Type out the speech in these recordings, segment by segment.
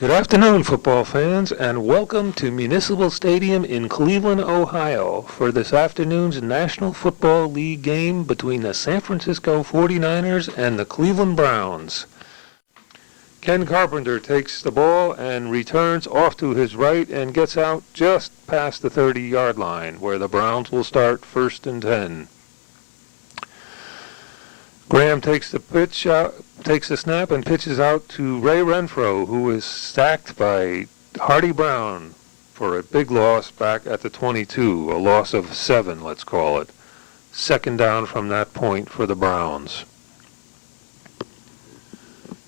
Good afternoon, football fans, and welcome to Municipal Stadium in Cleveland, Ohio for this afternoon's National Football League game between the San Francisco 49ers and the Cleveland Browns. Ken Carpenter takes the ball and returns off to his right and gets out just past the 30-yard line, where the Browns will start 1st and 10. Graham takes the snap and pitches out to Ray Renfro, who is sacked by Hardy Brown for a big loss back at the 22, a loss of 7, let's call it. 2nd down from that point for the Browns.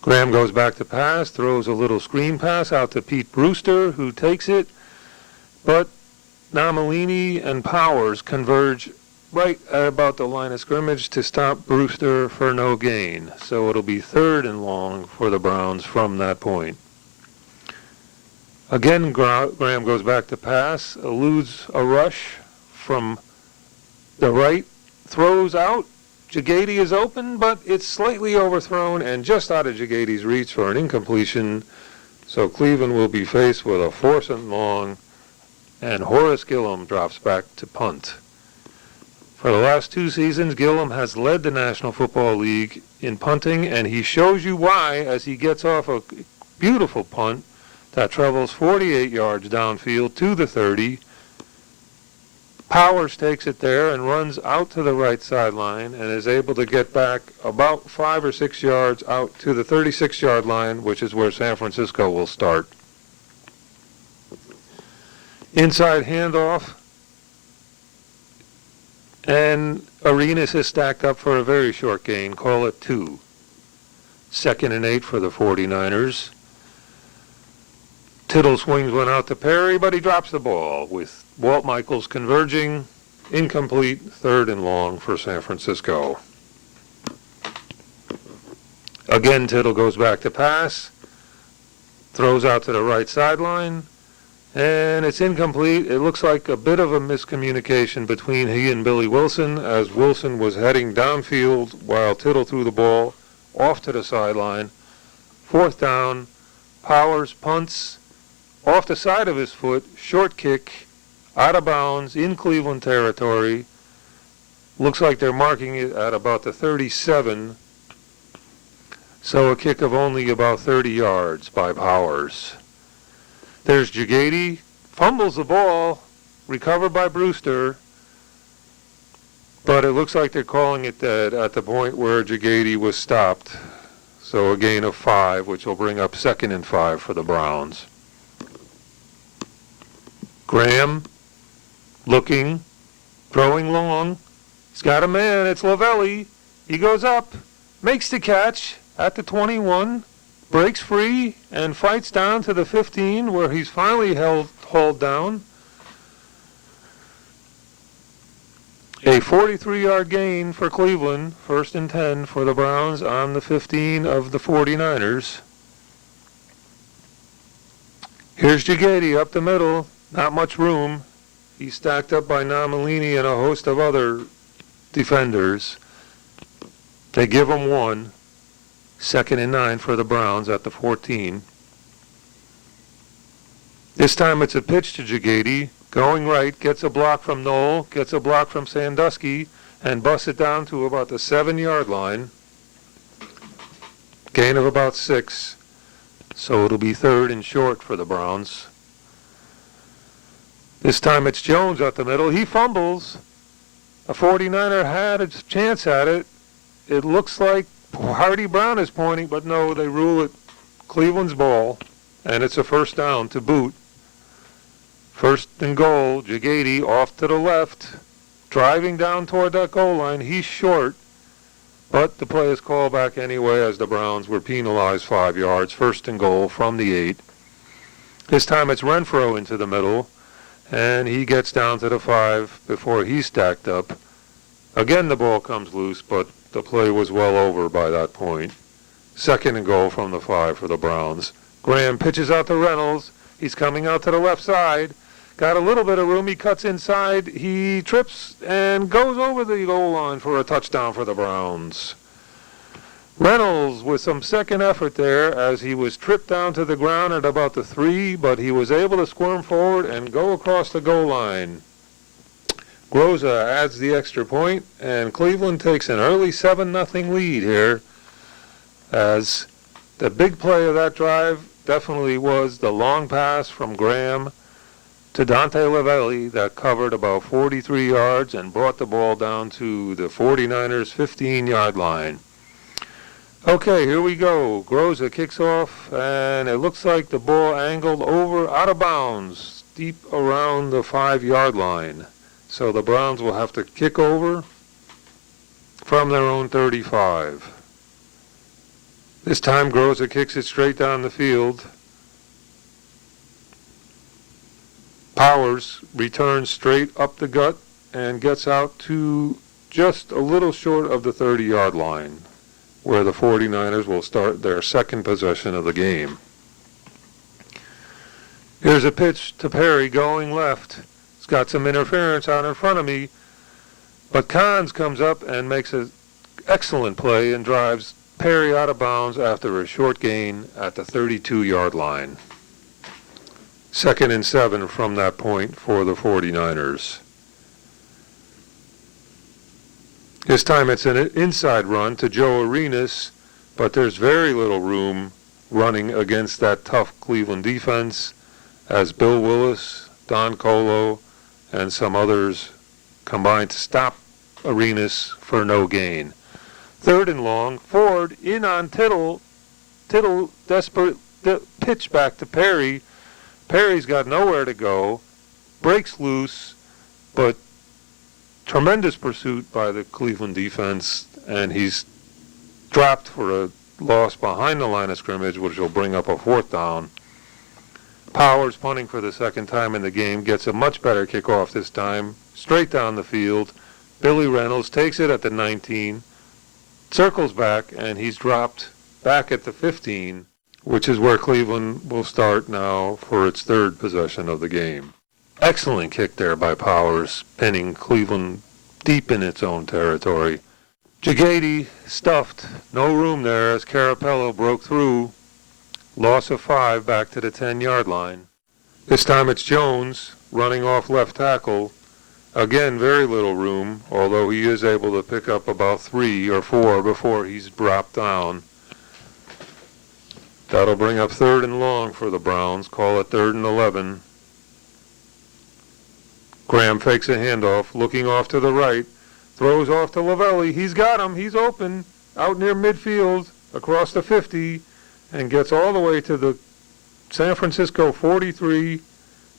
Graham goes back to pass, throws a little screen pass out to Pete Brewster, who takes it, but Namalini and Powers converge right at about the line of scrimmage to stop Brewster for no gain. So it'll be 3rd and long for the Browns from that point. Again, Graham goes back to pass, eludes a rush from the right, throws out. Jagady is open, but it's slightly overthrown and just out of Jagady's reach for an incompletion. So Cleveland will be faced with a 4th and long, and Horace Gillum drops back to punt. For the last 2 seasons, Gillum has led the National Football League in punting, and he shows you why as he gets off a beautiful punt that travels 48 yards downfield to the 30. Powers takes it there and runs out to the right sideline and is able to get back about 5 or 6 yards out to the 36-yard line, which is where San Francisco will start. Inside handoff. And Arenas is stacked up for a very short gain, call it 2. 2nd and 8 for the 49ers. Tittle swings one out to Perry, but he drops the ball with Walt Michaels converging. Incomplete, 3rd and long for San Francisco. Again, Tittle goes back to pass, throws out to the right sideline. And it's incomplete. It looks like a bit of a miscommunication between he and Billy Wilson, as Wilson was heading downfield while Tittle threw the ball off to the sideline. 4th down, Powers punts off the side of his foot, short kick, out of bounds in Cleveland territory. Looks like they're marking it at about the 37. So a kick of only about 30 yards by Powers. There's Jagady, fumbles the ball, recovered by Brewster, but it looks like they're calling it dead at the point where Jagady was stopped. So a gain of 5, which will bring up 2nd and 5 for the Browns. Graham, looking, throwing long. He's got a man, it's Lavelli. He goes up, makes the catch at the 21. Breaks free and fights down to the 15, where he's finally hauled down. A 43-yard gain for Cleveland, 1st and 10 for the Browns on the 15 of the 49ers. Here's Jagady up the middle, not much room. He's stacked up by Namalini and a host of other defenders. They give him 1. 2nd and 9 for the Browns at the 14. This time it's a pitch to Jagady, going right, gets a block from Knoll, gets a block from Sandusky, and busts it down to about the 7-yard line. Gain of about 6, so it'll be 3rd and short for the Browns. This time it's Jones up the middle. He fumbles. A 49er had a chance at it. It looks like Hardy Brown is pointing, but no, they rule it Cleveland's ball, and it's a 1st down to boot. 1st and goal, Jagady off to the left, driving down toward that goal line. He's short, but the play is called back anyway as the Browns were penalized 5 yards. 1st and goal from the 8. This time it's Renfro into the middle, and he gets down to the 5 before he's stacked up. Again, the ball comes loose, but the play was well over by that point. 2nd and goal from the 5 for the Browns. Graham pitches out to Reynolds. He's coming out to the left side. Got a little bit of room. He cuts inside. He trips and goes over the goal line for a touchdown for the Browns. Reynolds with some second effort there as he was tripped down to the ground at about the 3, but he was able to squirm forward and go across the goal line. Groza adds the extra point, and Cleveland takes an early 7-0 lead here, as the big play of that drive definitely was the long pass from Graham to Dante Lavelli that covered about 43 yards and brought the ball down to the 49ers' 15-yard line. Okay, here we go. Groza kicks off, and it looks like the ball angled over out of bounds, deep around the 5-yard line. So the Browns will have to kick over from their own 35. This time Groza kicks it straight down the field. Powers returns straight up the gut and gets out to just a little short of the 30-yard line, where the 49ers will start their second possession of the game. Here's a pitch to Perry going left. It's got some interference out in front of me, but Kahns comes up and makes an excellent play and drives Perry out of bounds after a short gain at the 32-yard line. 2nd and 7 from that point for the 49ers. This time it's an inside run to Joe Arenas, but there's very little room running against that tough Cleveland defense as Bill Willis, Don Colo, and some others combine to stop Arenas for no gain. 3rd and long, Ford in on Tittle. Tittle desperate pitch back to Perry. Perry's got nowhere to go, breaks loose, but tremendous pursuit by the Cleveland defense, and he's dropped for a loss behind the line of scrimmage, which will bring up a 4th down. Powers, punting for the 2nd time in the game, gets a much better kickoff this time, straight down the field. Billy Reynolds takes it at the 19, circles back, and he's dropped back at the 15, which is where Cleveland will start now for its 3rd possession of the game. Excellent kick there by Powers, pinning Cleveland deep in its own territory. Jagady stuffed, no room there as Carapello broke through. Loss of 5 back to the 10-yard line. This time it's Jones running off left tackle. Again, very little room, although he is able to pick up about 3 or 4 before he's dropped down. That'll bring up 3rd and long for the Browns. Call it 3rd and 11. Graham fakes a handoff, looking off to the right, throws off to Lavelli. He's got him. He's open out near midfield across the 50 and gets all the way to the San Francisco 43.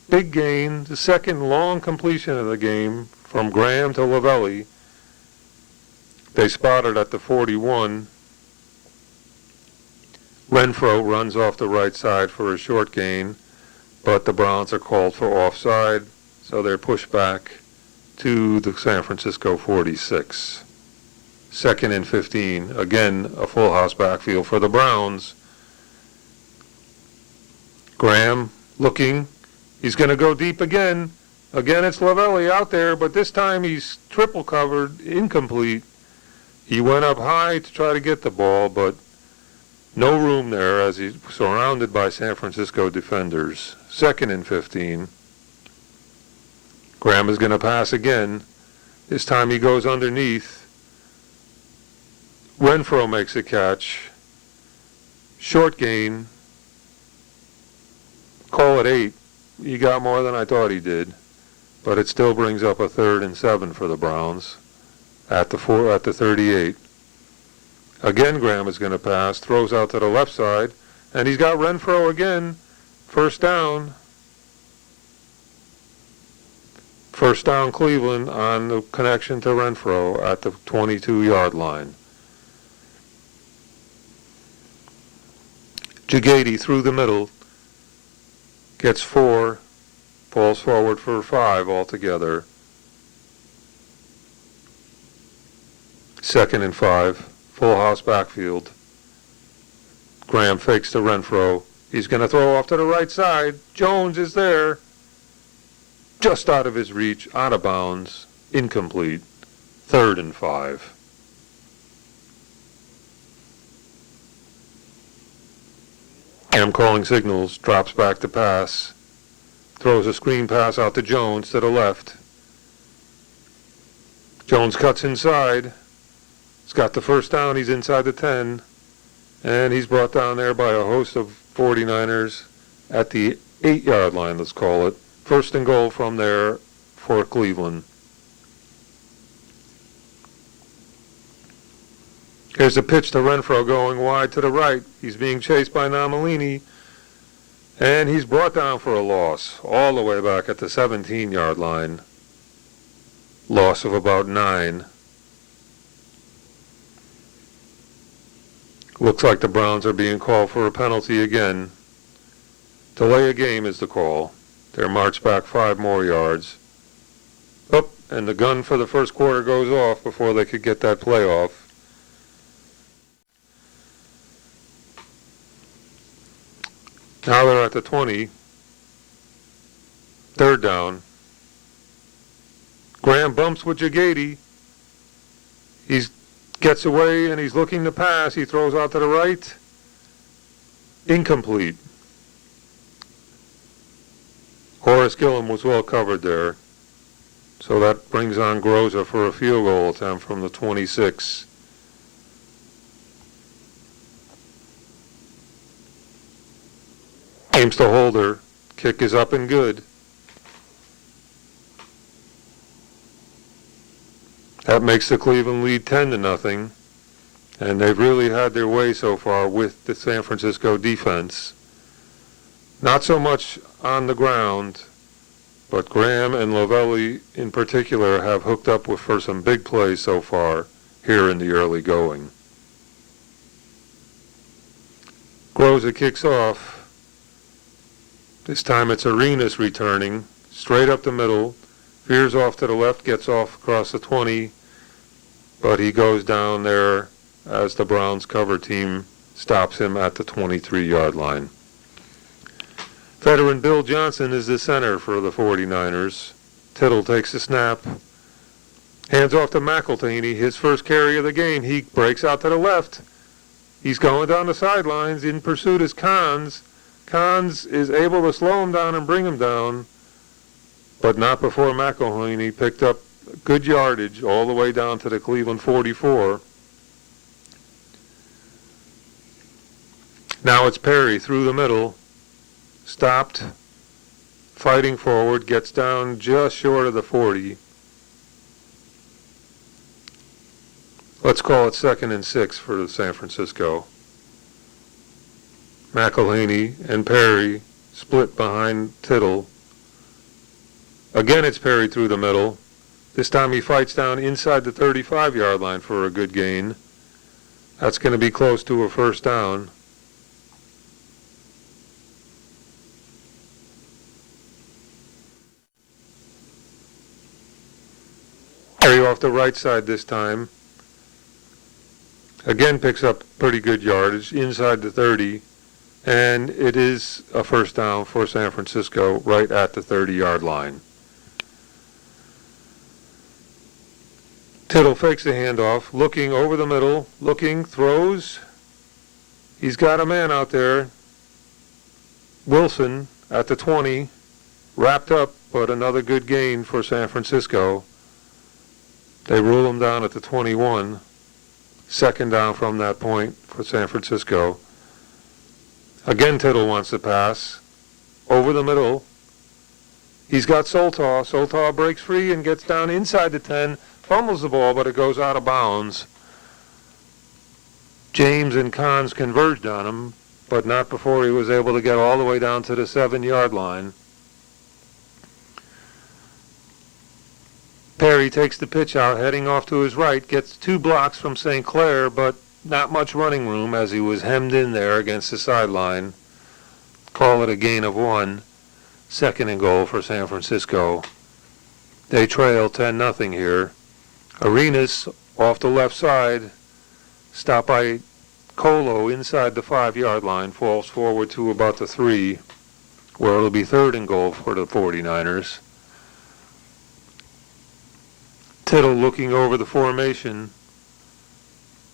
Big gain, the 2nd long completion of the game from Graham to Lavelli. They spot it at the 41. Renfro runs off the right side for a short gain, but the Browns are called for offside, so they're pushed back to the San Francisco 46. 2nd and 15. Again, a full house backfield for the Browns. Graham looking. He's going to go deep again. Again, it's Lavelli out there, but this time he's triple covered, incomplete. He went up high to try to get the ball, but no room there as he's surrounded by San Francisco defenders. 2nd and 15. Graham is going to pass again. This time he goes underneath. Renfro makes a catch. Short gain. Call it 8. He got more than I thought he did, but it still brings up a 3rd and 7 for the Browns at the 38. Again, Graham is going to pass, throws out to the left side, and he's got Renfro again. 1st down. 1st down Cleveland on the connection to Renfro at the 22-yard line. Jagady through the middle. Gets 4, falls forward for 5 altogether. 2nd and 5, full house backfield. Graham fakes to Renfro. He's going to throw off to the right side. Jones is there. Just out of his reach, out of bounds, incomplete. 3rd and 5. Am calling signals, drops back to pass, throws a screen pass out to Jones to the left. Jones cuts inside. He's got the first down. He's inside the 10. And he's brought down there by a host of 49ers at the 8-yard line, let's call it. First and goal from there for Cleveland. Here's a pitch to Renfro going wide to the right. He's being chased by Namalini. And he's brought down for a loss all the way back at the 17-yard line. Loss of about 9. Looks like the Browns are being called for a penalty again. Delay a game is the call. They're marched back 5 more yards. Up, and the gun for the first quarter goes off before they could get that play off. Now they're at the 20. 3rd down. Graham bumps with Jagady. He gets away and he's looking to pass. He throws out to the right. Incomplete. Horace Gillum was well covered there. So that brings on Groza for a field goal attempt from the 26. Aims to Holder. Kick is up and good. That makes the Cleveland lead 10-0. And they've really had their way so far with the San Francisco defense. Not so much on the ground, but Graham and Lovelli in particular have hooked up for some big plays so far here in the early going. Groza kicks off. This time it's Arenas returning, straight up the middle, veers off to the left, gets off across the 20, but he goes down there as the Browns cover team stops him at the 23-yard line. Veteran Bill Johnson is the center for the 49ers. Tittle takes the snap, hands off to McElhaney, his first carry of the game. He breaks out to the left. He's going down the sidelines. In pursuit is Cons. Cons is able to slow him down and bring him down, but not before McElhaney picked up good yardage all the way down to the Cleveland 44. Now it's Perry through the middle, stopped, fighting forward, gets down just short of the 40. Let's call it 2nd and 6 for San Francisco. McElhaney and Perry split behind Tittle. Again it's Perry through the middle. This time he fights down inside the 35-yard line for a good gain. That's going to be close to a first down. Perry off the right side this time. Again picks up pretty good yardage inside the 30. And it is a first down for San Francisco right at the 30-yard line. Tittle fakes the handoff, looking over the middle, looking, throws. He's got a man out there. Wilson at the 20, wrapped up, but another good gain for San Francisco. They rule him down at the 21. 2nd down from that point for San Francisco. Again, Tittle wants to pass. Over the middle. He's got Soltaw. Soltaw breaks free and gets down inside the 10. Fumbles the ball, but it goes out of bounds. James and Cons converged on him, but not before he was able to get all the way down to the 7-yard line. Perry takes the pitch out, heading off to his right, gets 2 blocks from St. Clair, but not much running room as he was hemmed in there against the sideline. Call it a gain of 1. 2nd and goal for San Francisco. They trail 10-0 here. Arenas off the left side, stopped by Colo inside the 5-yard line, falls forward to about the 3, where it'll be 3rd and goal for the 49ers. Tittle looking over the formation.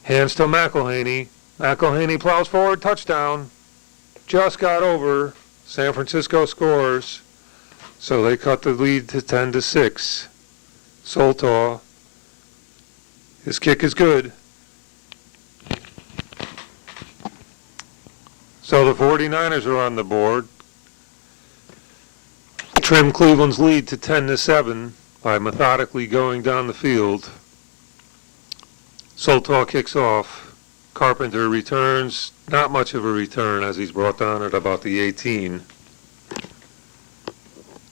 Hands to McElhaney. McElhaney plows forward, touchdown. just got over. San Francisco scores, so they cut the lead to 10-6. Soltaw, his kick is good. So the 49ers are on the board. Trim Cleveland's lead to 10-7 by methodically going down the field. Soltaw kicks off. Carpenter returns, not much of a return as he's brought down at about the 18.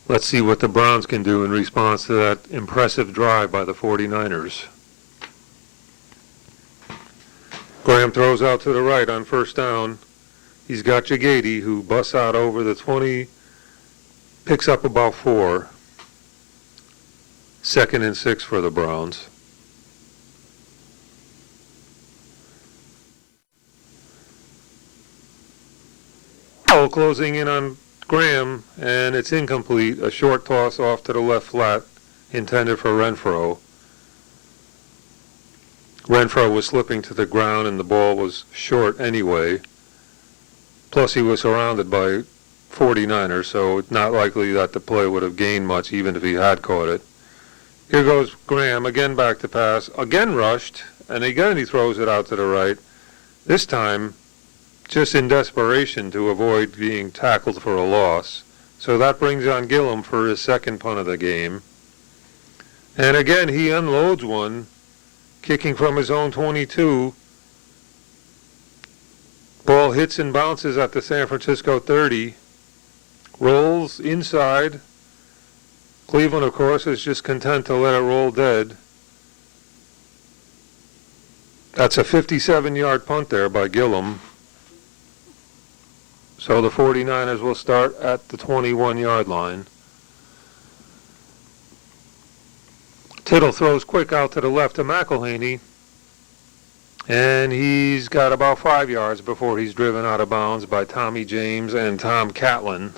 Let's see what the Browns can do in response to that impressive drive by the 49ers. Graham throws out to the right on first down. He's got Jagady, who busts out over the 20, picks up about 4. 2nd and 6 for the Browns. Closing in on Graham, and it's incomplete. A short toss off to the left flat, intended for Renfro. Renfro was slipping to the ground, and the ball was short anyway. Plus, he was surrounded by 49ers, so it's not likely that the play would have gained much, even if he had caught it. Here goes Graham, again back to pass, again rushed, and again he throws it out to the right. This time, just in desperation to avoid being tackled for a loss. So that brings on Gillum for his second punt of the game. And again, he unloads one, kicking from his own 22. Ball hits and bounces at the San Francisco 30. Rolls inside. Cleveland, of course, is just content to let it roll dead. That's a 57-yard punt there by Gillum. So the 49ers will start at the 21-yard line. Tittle throws quick out to the left to McElhaney. And he's got about 5 yards before he's driven out of bounds by Tommy James and Tom Catlin.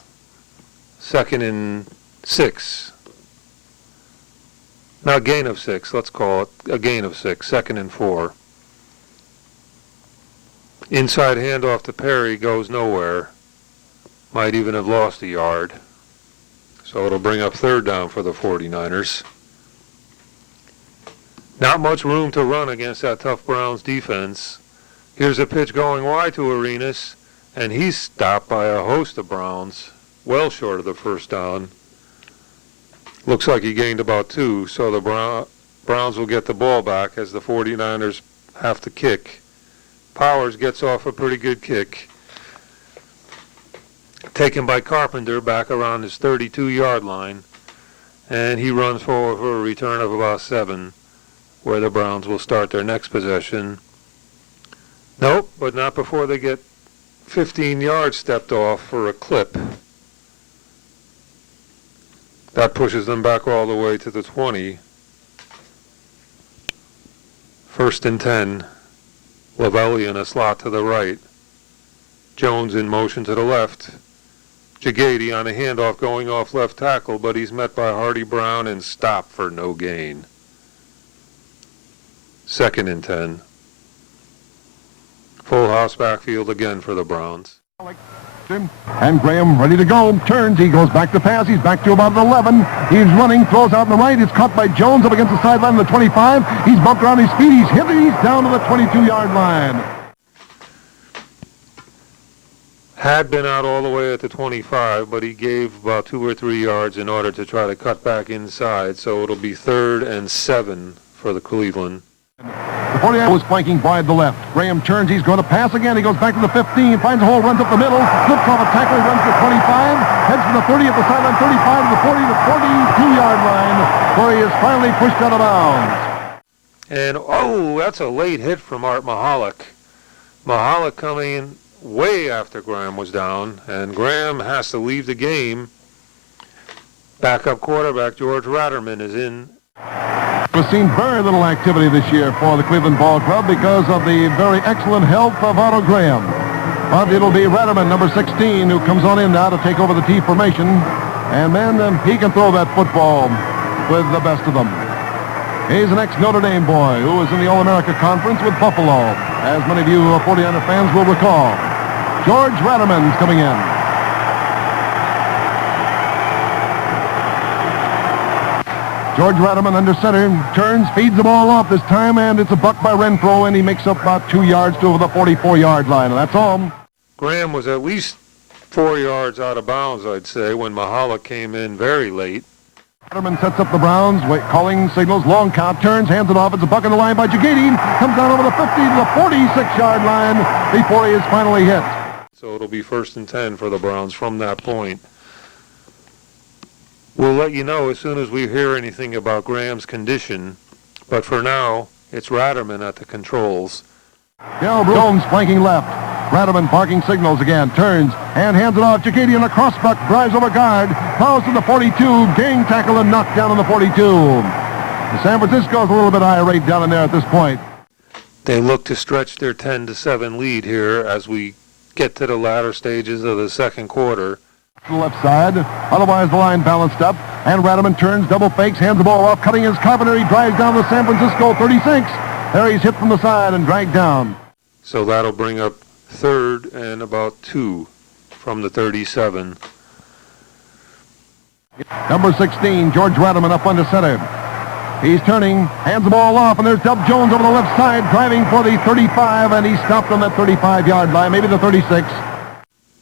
2nd and 6. Not gain of 6, let's call it a gain of 6. 2nd and 4. Inside handoff to Perry goes nowhere. Might even have lost a yard. So it'll bring up 3rd down for the 49ers. Not much room to run against that tough Browns defense. Here's a pitch going wide to Arenas, and he's stopped by a host of Browns, well short of the first down. Looks like he gained about 2, so the Browns will get the ball back as the 49ers have to kick. Powers gets off a pretty good kick. Taken by Carpenter back around his 32-yard line, and he runs forward for a return of about 7, where the Browns will start their next possession. Nope, but not before they get 15 yards stepped off for a clip. That pushes them back all the way to the 20. 1st and 10. Lavelli in a slot to the right. Jones in motion to the left. Jagady on a handoff going off left tackle, but he's met by Hardy Brown and stopped for no gain. 2nd and 10. Full house backfield again for the Browns. And Graham ready to go. Turns. He goes back to pass. He's back to about 11. He's running. Throws out on the right. He's caught by Jones up against the sideline of the 25. He's bumped around his feet. He's hit. He's down to the 22-yard line. Had been out all the way at the 25, but he gave about 2 or 3 yards in order to try to cut back inside. So it'll be 3rd and 7 for the Cleveland. The 49 was flanking wide the left. Graham turns. He's going to pass again. He goes back to the 15. Finds a hole. Runs up the middle. Flips off a tackle. He runs to the 25. Heads to the 30 at the sideline. 35 to the 40 to 42-yard line, where he is finally pushed out of bounds. And, oh, that's a late hit from Art Mahalik. Mahalik coming in way after Graham was down, and Graham has to leave the game. Backup quarterback George Ratterman is in. We've seen very little activity this year for the Cleveland Ball Club because of the very excellent health of Otto Graham. But it'll be Ratterman, number 16, who comes on in now to take over the T formation. And then he can throw that football with the best of them. He's an ex-Notre Dame boy who was in the All-America Conference with Buffalo, as many of you 49er fans will recall. George Ratterman's coming in. George Ratterman under center, turns, feeds the ball off this time, and it's a buck by Renfro, and he makes up about 2 yards to over the 44-yard line, and that's all. Graham was at least 4 yards out of bounds, I'd say, when Mahala came in very late. Ratterman sets up the Browns, calling signals, long count, turns, hands it off. It's a buck on the line by Jagadian. Comes down over the 50 to the 46-yard line before he is finally hit. So it'll be 1st and 10 for the Browns from that point. We'll let you know as soon as we hear anything about Graham's condition, but for now, it's Ratterman at the controls. Jones flanking left. Ratterman barking signals again, turns, and hands it off. Jagadian, a crossbuck, drives over guard, fouls to the 42, gang tackle and knocked down on the 42. San Francisco's a little bit irate down in there at this point. They look to stretch their 10-7 lead here as we get to the latter stages of the second quarter. To the left side, otherwise the line balanced up, and Ratterman turns, double fakes, hands the ball off, cutting his Carpenter. He drives down the San Francisco 36. There he's hit from the side and dragged down. So that'll bring up 3rd and about 2 from the 37. Number 16, George Ratterman up under center. He's turning, hands the ball off, and there's Dub Jones over the left side, driving for the 35, and he stopped on that 35-yard line, maybe the 36.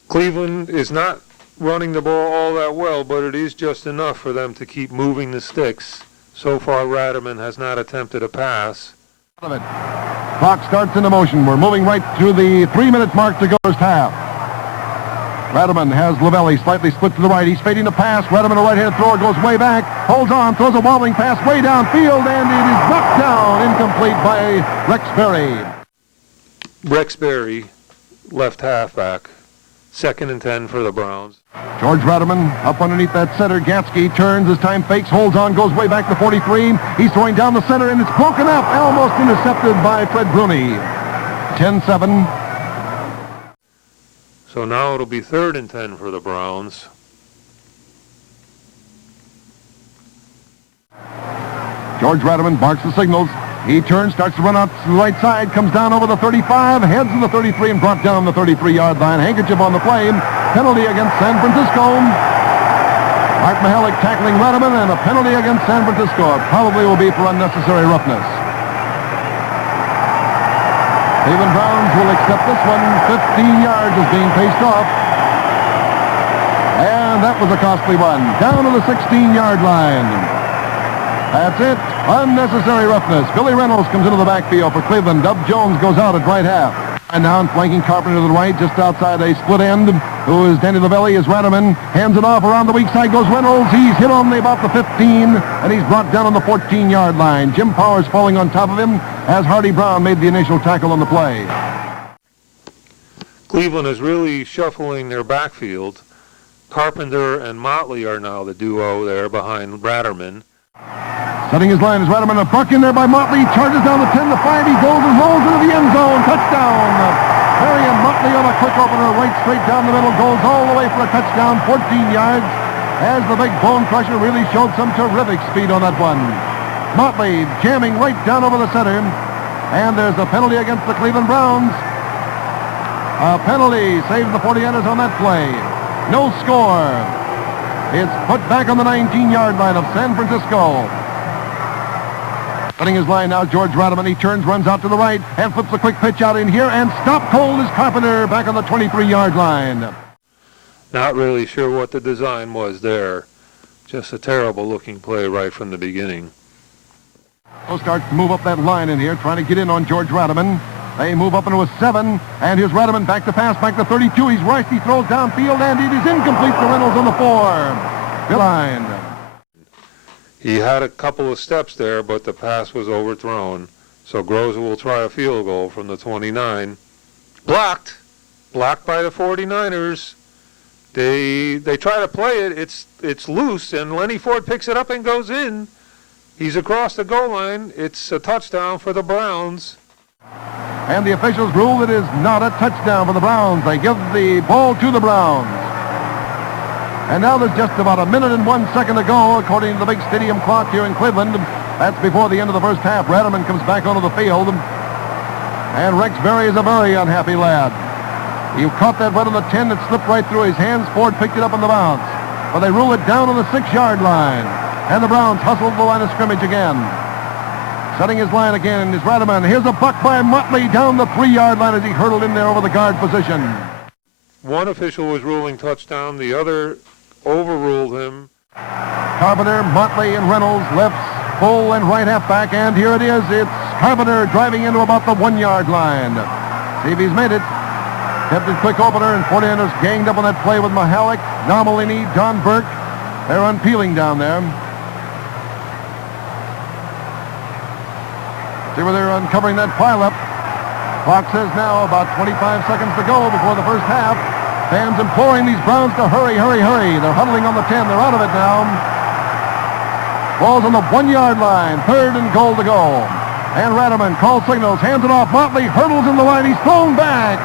Cleveland is not running the ball all that well, but it is just enough for them to keep moving the sticks. So far, Ratterman has not attempted a pass. Clock starts into motion. We're moving right to the 3-minute mark to go first half. Ratterman has Lavelli slightly split to the right. He's fading the pass. Ratterman, a right-handed thrower, goes way back, holds on, throws a wobbling pass way downfield, and it is knocked down, incomplete by Rex Berry. Rex Berry, left halfback. 2nd and 10 for the Browns. George Ratterman up underneath that center. Gansky turns, his time fakes, holds on, goes way back to 43. He's throwing down the center, and it's broken up, almost intercepted by Fred Bruni. 10-7. So now it'll be 3rd and 10 for the Browns. George Ratterman barks the signals. He turns, starts to run out to the right side, comes down over the 35, heads to the 33, and brought down the 33-yard line. Handkerchief on the play. Penalty against San Francisco. Art Mihalik tackling Ratterman, and a penalty against San Francisco. It probably will be for unnecessary roughness. Cleveland Browns will accept this one. 15 yards is being paced off. And that was a costly one. Down to the 16-yard line. That's it. Unnecessary roughness. Billy Reynolds comes into the backfield for Cleveland. Dub Jones goes out at right half. And now flanking Carpenter to the right, just outside a split end, who is Danny Lavelli, is Ratterman. Hands it off around the weak side goes Reynolds. He's hit on about the 15, and he's brought down on the 14-yard line. Jim Powers falling on top of him as Hardy Brown made the initial tackle on the play. Cleveland is really shuffling their backfield. Carpenter and Motley are now the duo there behind Ratterman. Setting his line is Ratterman. A buck in there by Motley. Charges down the 10 to 5. He goes and rolls into the end zone. Touchdown. Marion Motley on a quick opener. Right straight down the middle. Goes all the way for a touchdown. 14 yards. As the big bone crusher really showed some terrific speed on that one. Motley jamming right down over the center. And there's a penalty against the Cleveland Browns. A penalty saves the 49ers on that play. No score. It's put back on the 19-yard line of San Francisco. Cutting his line now, George Ratterman. He turns, runs out to the right, and flips a quick pitch out in here, and stopped cold is Carpenter back on the 23-yard line. Not really sure what the design was there. Just a terrible-looking play right from the beginning. So starts to move up that line in here, trying to get in on George Ratterman. They move up into a 7, and here's Ratterman back to pass, back to 32. He's rushed, he throws downfield, and it is incomplete to Reynolds on the 4. The line. He had a couple of steps there, but the pass was overthrown. So Groza will try a field goal from the 29. Blocked. Blocked by the 49ers. They try to play it. It's loose, and Lenny Ford picks it up and goes in. He's across the goal line. It's a touchdown for the Browns. And the officials rule it is not a touchdown for the Browns. They give the ball to the Browns. And now there's just about a minute and 1 second to go, according to the big stadium clock here in Cleveland. That's before the end of the first half. Ratterman comes back onto the field. And Rex Berry is a very unhappy lad. He caught that right on the 10. It slipped right through his hands. Ford picked it up on the bounce. But they rule it down on the 6-yard line. And the Browns hustle the line of scrimmage again. Setting his line again is Rademan. Here's a buck by Motley down the 3-yard line as he hurtled in there over the guard position. One official was ruling touchdown. The other overruled him. Carpenter, Motley, and Reynolds, lefts, full and right halfback. And here it is. It's Carpenter driving into about the 1-yard line. See if he's made it. Attempted quick opener, and 49ers ganged up on that play with Mahalik, Nomalini, Don Burke. They're unpeeling down there. See where they're uncovering that pileup. Clock says now about 25 seconds to go before the first half. Fans imploring these Browns to hurry, hurry, hurry. They're huddling on the 10. They're out of it now. Ball's on the 1-yard line. 3rd and goal to go. And Rademan calls signals, hands it off. Motley hurdles in the line. He's thrown back.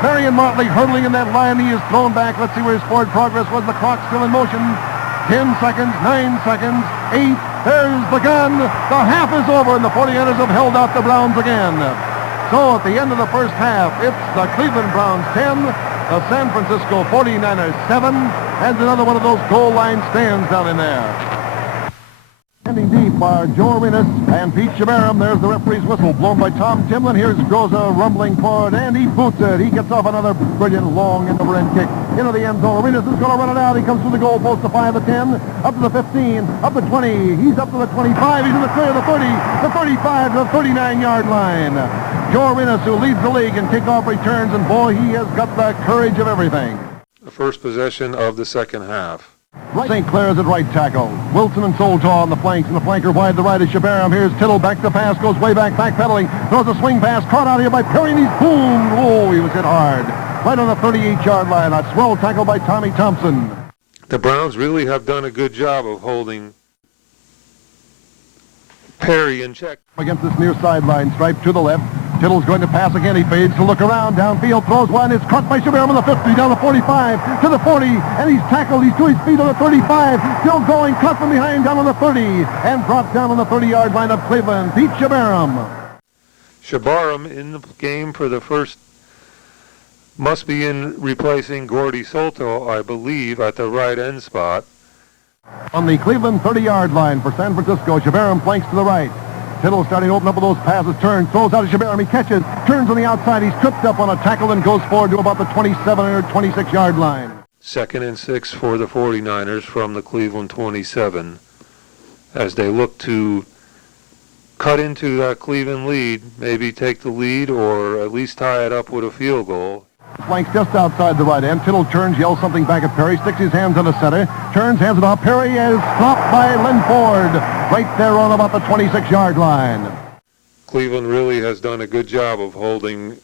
Marion Motley hurdling in that line. He is thrown back. Let's see where his forward progress was. The clock still in motion. 10 seconds, 9 seconds, 8. There's the gun. The half is over, and the 49ers have held out the Browns again. So at the end of the first half, it's the Cleveland Browns 10, the San Francisco 49ers 7, and another one of those goal line stands down in there. Standing deep are Joe Arenas and Pete Shabaram. There's the referee's whistle blown by Tom Timlin. Here's Groza rumbling forward, and he boots it. He gets off another brilliant long and over-end kick into the end zone. Arenas is going to run it out. He comes through the goal post, the 5, the 10, up to the 15, up to 20. He's up to the 25. He's in the clear, the 30, the 35, the 39-yard line. Joe Arenas, who leads the league in kickoff returns, and boy, he has got the courage of everything. The first possession of the second half. St. Clair's at right tackle. Wilson and Soltaw on the flanks, and the flanker wide to the right is Shabaram. Here's Tittle, back to pass, goes way back, backpedaling, throws a swing pass, caught out here by Perry, and he's boom! Oh, he was hit hard. Right on the 38-yard line. A swell tackle by Tommy Thompson. The Browns really have done a good job of holding Perry in check. Against this near sideline stripe to the left. Tittle's going to pass again. He fades to look around. Downfield, throws one. It's caught by Shabaram on the 50, down the 45, to the 40, and he's tackled. He's to his feet on the 35. Still going, cut from behind, down on the 30, and brought down on the 30-yard line of Cleveland. Pete Shabaram. Shabaram in the game for the first, must be in replacing Gordy Solto, I believe, at the right end spot. On the Cleveland 30-yard line for San Francisco, Shabaram flanks to the right. Tittle starting to open up with those passes, turns, throws out to Shabaram, he catches, turns on the outside, he's tripped up on a tackle and goes forward to about the 27 or 26-yard line. 2nd and 6 for the 49ers from the Cleveland 27 as they look to cut into that Cleveland lead, maybe take the lead or at least tie it up with a field goal. Flanks just outside the right end. Tittle turns, yells something back at Perry, sticks his hands on the center, turns, hands it off. Perry is stopped by Len Ford right there on about the 26-yard line. Cleveland really has done a good job of holding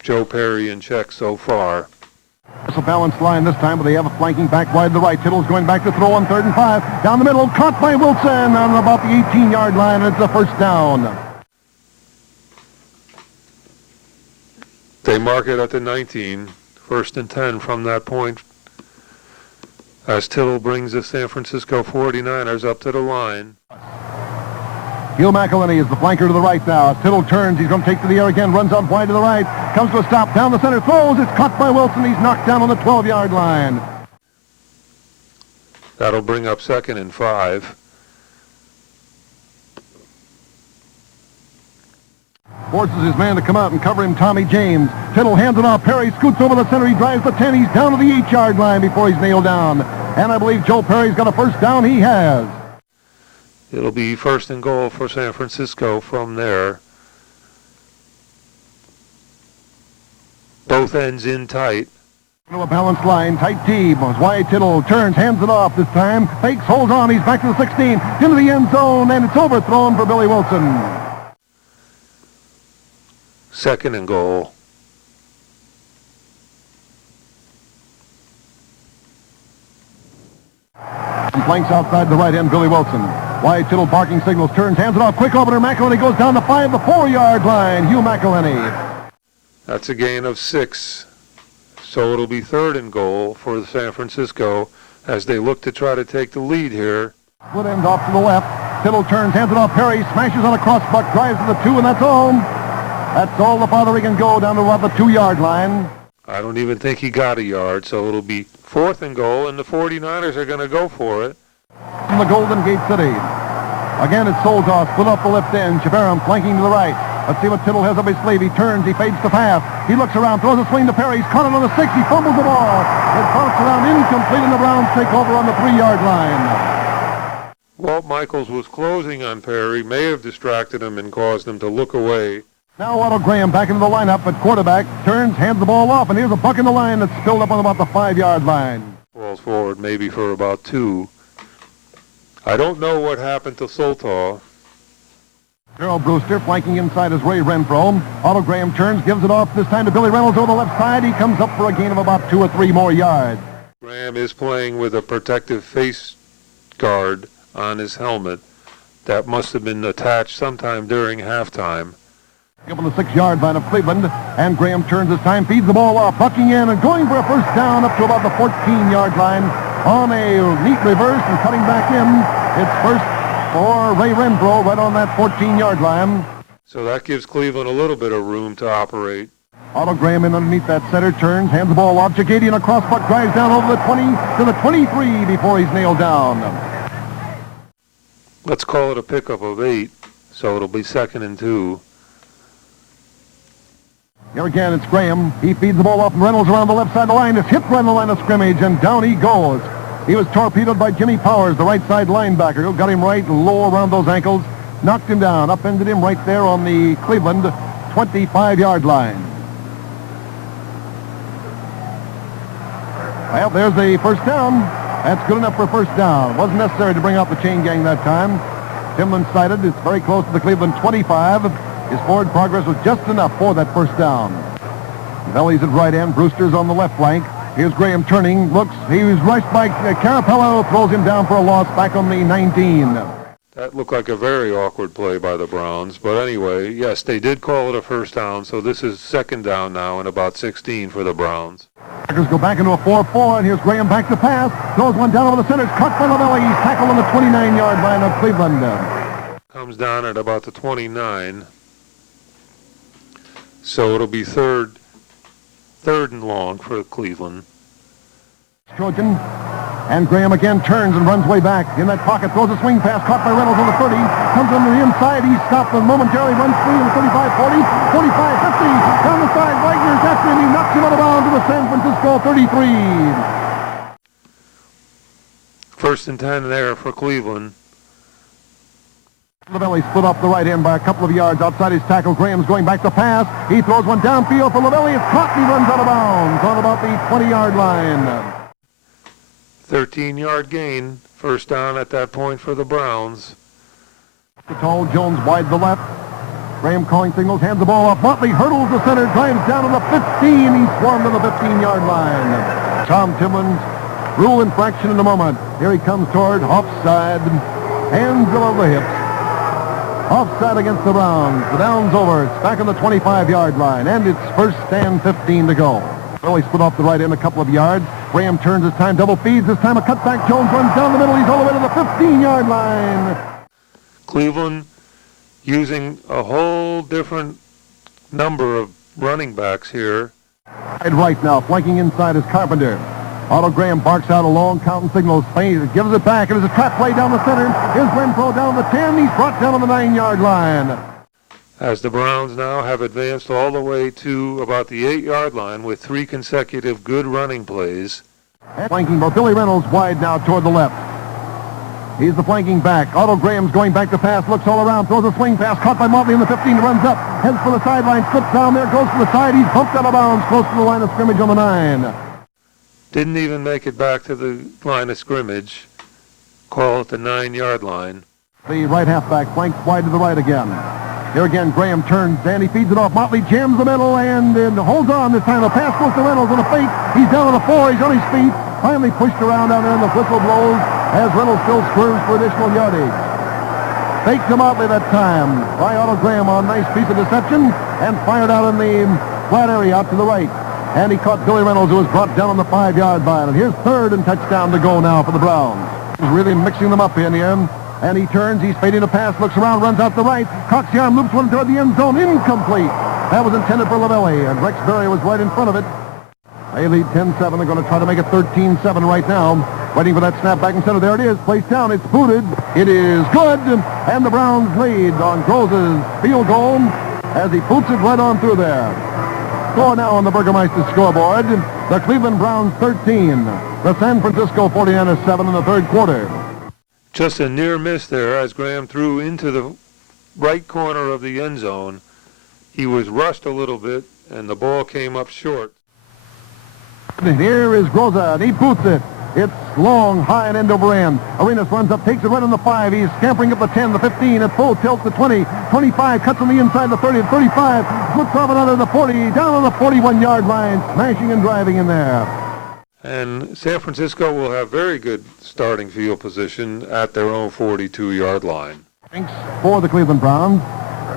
Joe Perry in check so far. It's a balanced line this time, but they have a flanking back wide to the right. Tittle's going back to throw on 3rd and 5. Down the middle, caught by Wilson on about the 18-yard line, and it's a first down. They mark it at the 19, 1st and 10 from that point, as Tittle brings the San Francisco 49ers up to the line. Hugh McElhenney is the flanker to the right now. As Tittle turns, he's going to take to the air again, runs out wide to the right, comes to a stop, down the center, throws, it's caught by Wilson, he's knocked down on the 12-yard line. That'll bring up 2nd and 5. Forces his man to come out and cover him, Tommy James. Tittle hands it off. Perry scoots over the center. He drives the 10. He's down to the 8-yard line before he's nailed down. And I believe Joe Perry's got a first down. He has. It'll be 1st and goal for San Francisco from there. Both ends in tight. A balanced line, tight T. Wide Tittle turns, hands it off this time. Fakes, holds on. He's back to the 16, into the end zone, and it's overthrown for Billy Wilson. 2nd and goal. Flanks outside the right end, Billy Wilson. Wide Tittle barking signals, turns, hands it off. Quick opener, McElhenney goes down the 5, the 4-yard line. Hugh McElhenney. That's a gain of 6. So it'll be 3rd and goal for San Francisco as they look to try to take the lead here. Split end off to the left. Tittle turns, hands it off. Perry smashes on a crossbuck, drives to the 2, and that's all. That's all the farther he can go down to about the 2-yard line. I don't even think he got a yard, so it'll be 4th and goal, and the 49ers are going to go for it. From the Golden Gate City. Again, it's Soldaw, split up the left end. Chabaram flanking to the right. Let's see what Tittle has up his sleeve. He turns, he fades the pass. He looks around, throws a swing to Perry. He's caught it on the 6. He fumbles the ball. It bounces around incomplete, and the Browns take over on the 3-yard line. Walt Michaels was closing on Perry, may have distracted him and caused him to look away. Now Otto Graham back into the lineup at quarterback. Turns, hands the ball off, and here's a buck in the line that's spilled up on about the 5-yard line. Falls forward maybe for about 2. I don't know what happened to Soldaw. Gerald Brewster flanking inside is Ray Renfro. Otto Graham turns, gives it off this time to Billy Reynolds over the left side. He comes up for a gain of about 2 or 3 more yards. Graham is playing with a protective face guard on his helmet that must have been attached sometime during halftime. Up on the 6-yard line of Cleveland, and Graham turns this time, feeds the ball off, bucking in and going for a first down up to about the 14-yard line on a neat reverse and cutting back in. It's first for Ray Renfro right on that 14-yard line. So that gives Cleveland a little bit of room to operate. Otto Graham in underneath that center, turns, hands the ball off. Jacadian across, buck drives down over the 20 to the 23 before he's nailed down. Let's call it a pickup of 8, so it'll be 2nd and 2. Here again, it's Graham. He feeds the ball off, and Reynolds around the left side of the line. It's hit right on the line of scrimmage, and down he goes. He was torpedoed by Jimmy Powers, the right side linebacker, who got him right low around those ankles, knocked him down, upended him right there on the Cleveland 25-yard line. Well, there's the first down. That's good enough for a first down. Wasn't necessary to bring out the chain gang that time. Timlin sighted. It's very close to the Cleveland 25. His forward progress was just enough for that first down. Valley's at right end. Brewster's on the left flank. Here's Graham turning. Looks. He was rushed by Carapello. Throws him down for a loss back on the 19. That looked like a very awkward play by the Browns. But anyway, yes, they did call it a first down. So this is 2nd down now and about 16 for the Browns. Packers go back into a 4-4, and here's Graham back to pass. Throws one down over the center. It's caught by Lavelli. He's tackled on the 29-yard line of Cleveland. Comes down at about the 29. So it'll be third and long for Cleveland. Trojan. And Graham again turns and runs way back. In that pocket, throws a swing pass, caught by Reynolds on the 30. Comes on the inside. He's stopped and momentarily runs free in the 35, 40, 45, 50. Down the side, Wagner's after him. He knocks him out of bounds to the San Francisco 33. 1st and 10 there for Cleveland. Lavelli split off the right end by a couple of yards outside his tackle. Graham's going back to pass. He throws one downfield for Lavelli. It's caught and he runs out of bounds on about the 20-yard line. 13-yard gain. First down at that point for the Browns. The tall Jones wide to the left. Graham calling signals, hands the ball off. Motley hurdles the center, drives down to the 15. He's swarmed to the 15-yard line. Tom Timmons, rule infraction in a moment. Here he comes toward offside. Hands below the hips. Offside against the Browns. The down's over. It's back on the 25-yard line. And it's 1st and 15 to go. Well, he split off the right end a couple of yards. Graham turns this time, double feeds. This time a cutback. Jones runs down the middle. He's all the way to the 15-yard line. Cleveland using a whole different number of running backs here. Right now, flanking inside is Carpenter. Otto Graham barks out a long count and signals. Gives it back. It is a trap play down the center. Here's Renfro down the 10. He's brought down on the 9-yard line. As the Browns now have advanced all the way to about the 8-yard line with 3 consecutive good running plays. Flanking by Billy Reynolds wide now toward the left. He's the flanking back. Otto Graham's going back to pass. Looks all around. Throws a swing pass. Caught by Motley in the 15. Runs up. Heads for the sideline. Slips down there. Goes to the side. He's bumped out of bounds. Close to the line of scrimmage on the 9. Didn't even make it back to the line of scrimmage. Call it the 9-yard line. The right halfback flanks wide to the right again. Here again, Graham turns, and he feeds it off. Motley jams the middle and holds on this time. The pass goes to Reynolds on a fake. He's down on the 4. He's on his feet. Finally pushed around down there, and the whistle blows as Reynolds still swerves for additional yardage. Fake to Motley that time by Otto Graham on a nice piece of deception and fired out in the flat area out to the right. And he caught Billy Reynolds, who was brought down on the 5-yard line. And here's 3rd and touchdown to go now for the Browns. He's really mixing them up here in the end. And he turns, he's fading a pass, looks around, runs out the right. Cocks the arm, loops one toward the end zone, incomplete. That was intended for Lavelli, and Rex Berry was right in front of it. They lead 10-7. They're going to try to make it 13-7 right now. Waiting for that snap back in center. There it is. Placed down. It's booted. It is good. And the Browns lead on Groza's field goal as he boots it right on through there. Score now on the Burgermeister scoreboard. The Cleveland Browns 13. The San Francisco 49ers 7 in the third quarter. Just a near miss there as Graham threw into the right corner of the end zone. He was rushed a little bit, and the ball came up short. Here is Groza, and he boots it. It's long, high, and end over end. Arenas runs up, takes it right on the 5. He's scampering up the 10, the 15, at full tilt, the 20, 25, cuts on the inside, the 30, the 35, flips off another, the 40, down on the 41-yard line, smashing and driving in there. And San Francisco will have very good starting field position at their own 42-yard line. Thanks for the Cleveland Browns.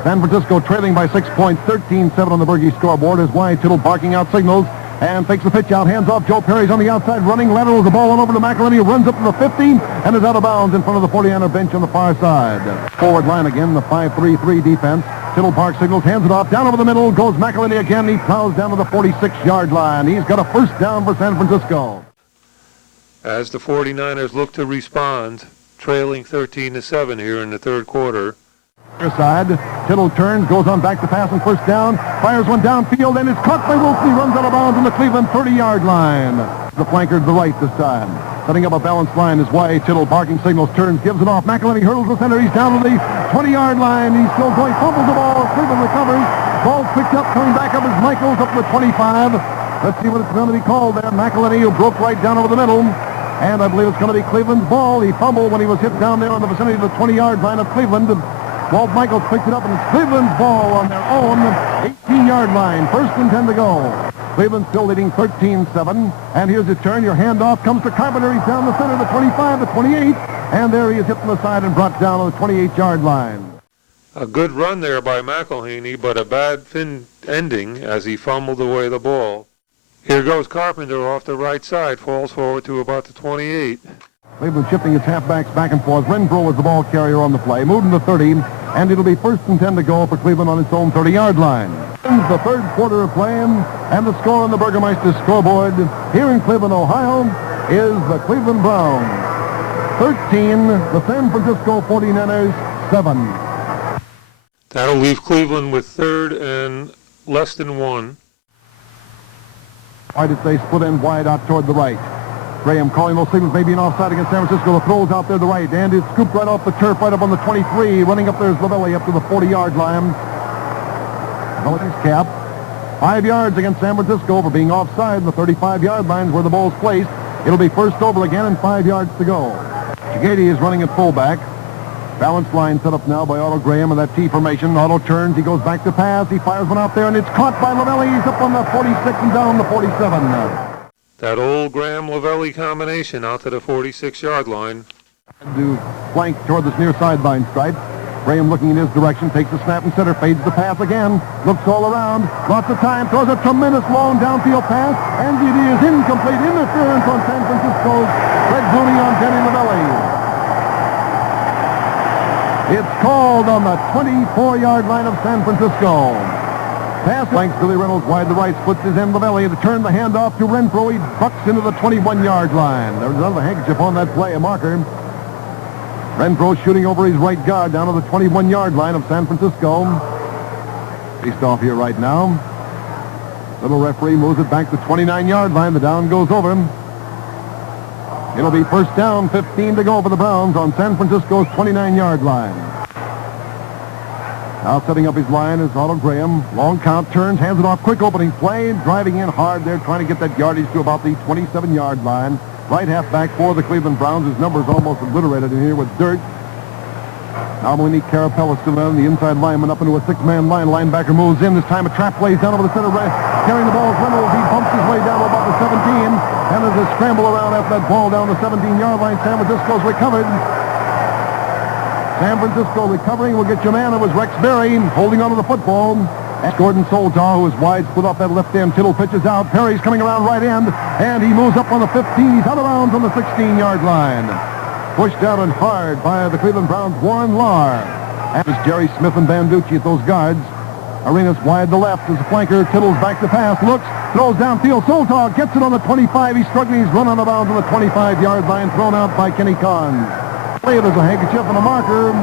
San Francisco trailing by 6 points, 13-7 on the Bergie scoreboard as A Tittle barking out signals. And takes the pitch out, hands off. Joe Perry's on the outside, running lateral. The ball on over to McElhenney, runs up to the 15, and is out of bounds in front of the 49er bench on the far side. Forward line again, the 5-3-3 defense. Tittle Park signals, hands it off, down over the middle, goes McElhenney again. He plows down to the 46-yard line. He's got a first down for San Francisco. As the 49ers look to respond, trailing 13-7 here in the third quarter. Side, Tittle turns, goes on back to pass and first down, fires one downfield, and is caught by Wilson. He runs out of bounds on the Cleveland 30-yard line. The flanker to the right this time. Setting up a balanced line is A Tittle barking signals, turns, gives it off. McElhenney hurdles the center. He's down to the 20-yard line. He's still going, fumbles the ball. Cleveland recovers. Ball picked up, coming back up is Michaels up to the 25. Let's see what it's going to be called there. McElhenney, who broke right down over the middle. And I believe it's going to be Cleveland's ball. He fumbled when he was hit down there on the vicinity of the 20-yard line of Cleveland. Walt Michaels picked it up, and it's Cleveland's ball on their own 18-yard line. First and 10 to go. Cleveland still leading 13-7. And here's a turn. Your handoff comes to Carpenter. He's down the center, the 25, the 28. And there he is hit from the side and brought down on the 28-yard line. A good run there by McElhenney, but a bad ending as he fumbled away the ball. Here goes Carpenter off the right side, falls forward to about the 28. Cleveland shifting its halfbacks back and forth. Renfro was the ball carrier on the play, moving to 30, and it'll be first and 10 to go for Cleveland on its own 30-yard line. The third quarter of play, and the score on the Burgermeister scoreboard here in Cleveland, Ohio, is the Cleveland Browns 13, the San Francisco 49ers 7. That'll leave Cleveland with third and less than 1. Why did they split end wide out toward the right? Graham calling those signals, maybe an offside against San Francisco. The throw's out there to the right, and it's scooped right off the turf, right up on the 23. Running up there is Lavelli up to the 40-yard line. Lavelli's cap. 5 yards against San Francisco for being offside. The 35-yard line is where the ball's placed. It'll be first over again and 5 yards to go. Chigati is running at fullback. Balanced line set up now by Otto Graham in that T formation. Otto turns, he goes back to pass. He fires one out there, and it's caught by Lavelli. He's up on the 46 and down the 47. That old Graham-Lavelli combination out to the 46-yard line. To flank toward this near sideline stripe. Graham looking in his direction, takes the snap and center, fades the pass again, looks all around, lots of time, throws a tremendous long downfield pass, and it is incomplete. Interference on San Francisco's Fred Bruni on Denny Lavelli. It's called on the 24-yard line of San Francisco. Pass flanks Billy Reynolds wide to right, splits his end Lavelli to turn the handoff to Renfro. He bucks into the 21-yard line. There's another handkerchief on that play, a marker. Renfro shooting over his right guard down to the 21-yard line of San Francisco. Faced off here right now. Little referee moves it back to the 29-yard line. The down goes over. It'll be first down, 15 to go for the Browns on San Francisco's 29-yard line. Now setting up his line is Otto Graham. Long count, turns, hands it off. Quick opening play. Driving in hard there, trying to get that yardage to about the 27-yard line. Right halfback for the Cleveland Browns. His number's almost obliterated in here with dirt. Now we need Carapella still on the inside lineman up into a six-man line. Linebacker moves in. This time a trap plays down over the center. Carrying the ball is Reynolds. He bumps his way down to about the 17. And there's a scramble around after that ball down the 17-yard line. San Francisco's recovered. San Francisco recovering. We'll get your man. It was Rex Berry holding onto the football. And Gordon Soltau, who is wide split off that left end. Tittle pitches out. Perry's coming around right end. And he moves up on the 15. He's out of bounds on the 16-yard line. Pushed out and hard by the Cleveland Browns' Warren Lahr. And it's Jerry Smith and Banducci at those guards. Arenas wide to left as the flanker. Tittle's back to pass. Looks, throws downfield. Soltau gets it on the 25. He's struggling. He's run out of bounds on the 25-yard line. Thrown out by Kenny Kahn. There's a handkerchief and a marker.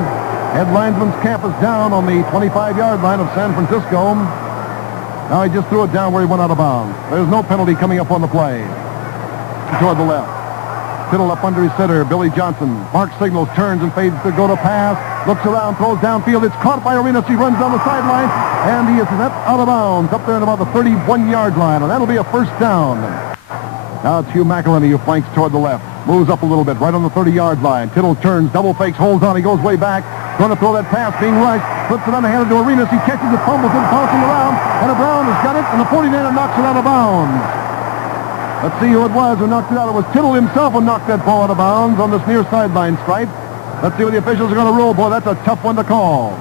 Head linesman's cap is down on the 25-yard line of San Francisco. Now he just threw it down where he went out of bounds. There's no penalty coming up on the play. Toward the left. Tittle up under his center, Billy Johnson. Mark signals, turns and fades to go to pass. Looks around, throws downfield. It's caught by Arenas. He runs down the sideline, and he is out of bounds up there at about the 31-yard line, and that'll be a first down. Now it's Hugh McElhenney who flanks toward the left. Moves up a little bit, right on the 30-yard line. Tittle turns, double fakes, holds on. He goes way back. Going to throw that pass, being rushed. Flips it underhanded to Arenas. He catches it, fumbles it, bouncing around, and Brown has got it, and the 49er knocks it out of bounds. Let's see who it was who knocked it out. It was Tittle himself who knocked that ball out of bounds on this near sideline stripe. Let's see what the officials are going to rule. Boy, that's a tough one to call.